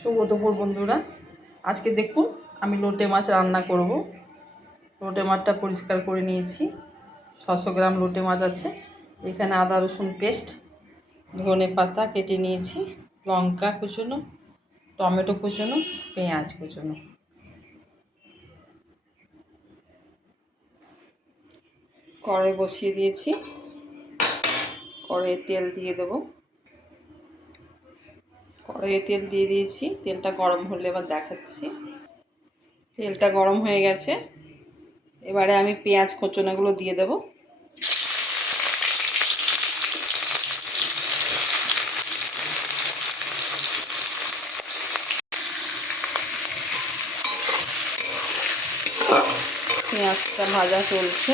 শুভ দুপুর বন্ধুরা, আজকে দেখুন আমি লোটে মাছ রান্না করব। লোটে মাছটা পরিষ্কার করে নিয়েছি। 600 গ্রাম লোটে মাছ আছে। এখানে আদা রসুন পেস্ট, ধনে পাতা কেটে নিয়েছি, লঙ্কা কুচনো, টমেটো কুচনো, পেঁয়াজ কুচনো। কড়াই বসিয়ে দিয়েছি। কড়াইয়ে তেল দিয়ে দেবো। কড়াইয়ে তেল দিয়ে দিয়েছি। তেলটা গরম হলে এবার দেখাচ্ছি। তেলটা গরম হয়ে গেছে। এবারে আমি পেঁয়াজ কুচনোগুলো দিয়ে দেবো। পেঁয়াজটা ভাজা চলছে,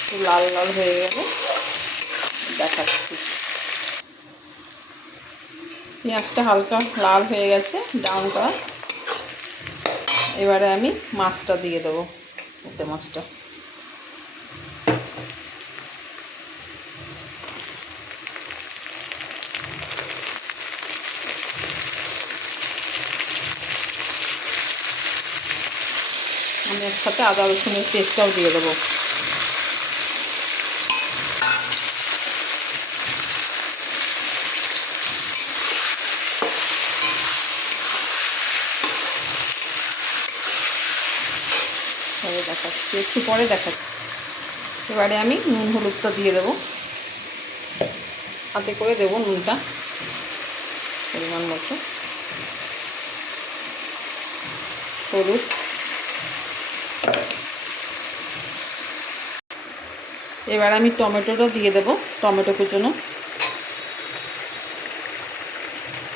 একটু লাল লাল হয়ে গেলে দেখাচ্ছি। পেঁয়াজটা হালকা লাল হয়ে গেছে, ব্রাউন কালার। এবারে আমি মাছটা দিয়ে দেবো, লোটে মাছটা। আমি এর সাথে আদা রসুনের পেস্টটাও দিয়ে দেবো। দেখাচ্ছি, একটু পরে দেখাচ্ছি। এবারে আমি নুন হলুদটা দিয়ে দেবো। হাতে করে দেবো নুনটা পরিমাণ মতো। হলুদ, এবার আমি টমেটোটা দিয়ে দেবো, টমেটো কুচনো,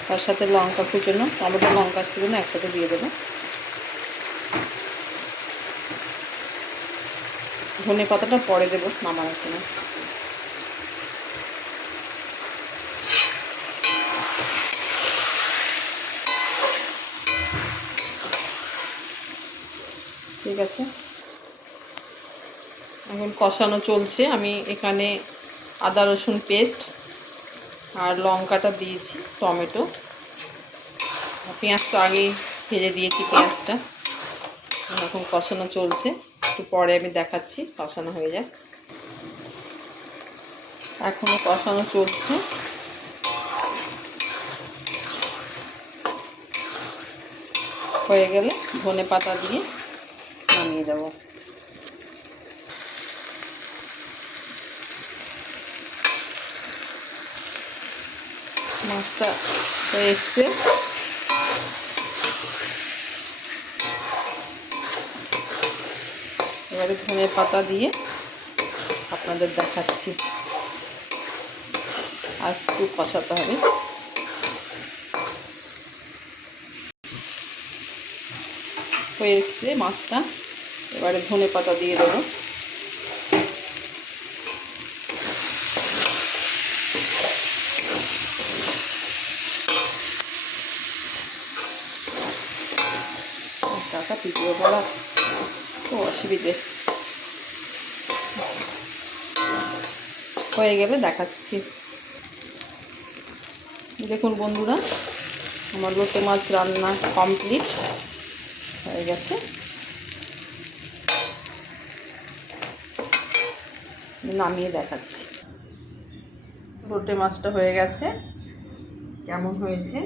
তার সাথে লঙ্কা কুচনো, টমেটো লঙ্কা কুচনো একসাথে দিয়ে দেবো। ধনে পাতাটা পরে দেবো নামানোর সময়। ঠিক আছে, এখন কষানো চলছে। আমি এখানে আদা রসুন পেস্ট আর লঙ্কাটা দিয়েছি, টমেটো, পেঁয়াজ তো আগেই ভেজে দিয়েছি। পেঁয়াজটা এখন কষানো চলছে, একটু পরে আমি দেখাচ্ছি। কষানো হয়ে যায়, এখনো কষানো চলছে। হয়ে গেলে ধনে পাতা দিয়ে নামিয়ে দেব। মাছটা হয়ে এসছে। এবারে ধনে পাতা দিয়ে আপনাদের দেখাচ্ছি। আর একটু কষাতে হবে। হয়ে এসছে মাছটা। এবারে ধনে পাতা দিয়ে দেবো। টাকা পিটিয়ে পড়া তো অসুবিধে। হয়ে গেলে দেখাচ্ছি। দেখুন বন্ধুরা, আমার লোটে মাছ রান্না কমপ্লিট হয়ে গেছে। নামিয়ে দেখাচ্ছি। লোটে মাছটা হয়ে গেছে। কেমন হয়েছে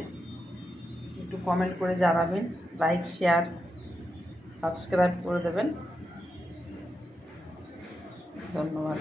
একটু কমেন্ট করে জানাবেন। লাইক, শেয়ার, সাবস্ক্রাইব করে দেবেন। ধন্যবাদ।